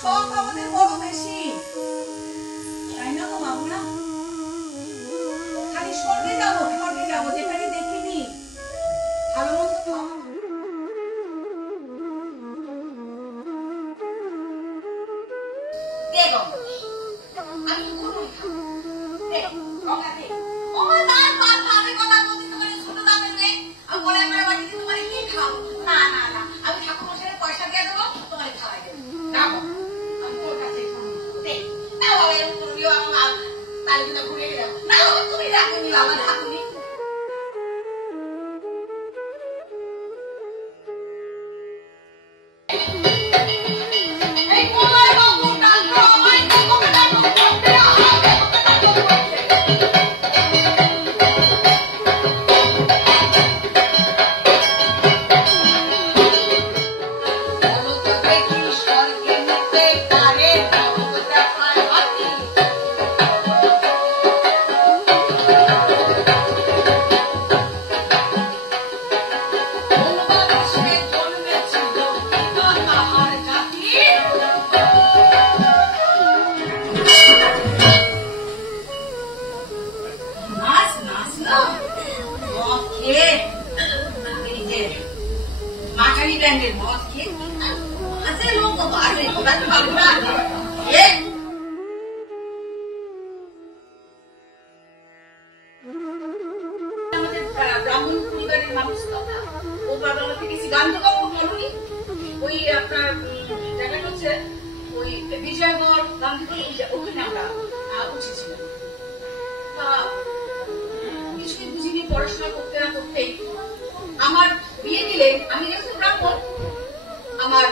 শখ আমাদের বড় বেশি, তাই না গো বাবুরা? খালি স্বর্গে যাবো যেখানে দেখিনি ভালো মন্দ খাওয়া। ব্রাহ্মণ পরিবারের মানুষ তো ও বাবা আমাকে কিছু গান তো কখন বলুনি। ওই আপনার জায়গাটা হচ্ছে ওই বিজয়গড় গান্ধী, ওখানে আমরা উঠেছিলাম। কিছুই বুঝিনি, পড়াশোনা করতে না করতেই আমার বিয়ে দিলেন। আমি যেহেতু ব্রাহ্মণ, আমার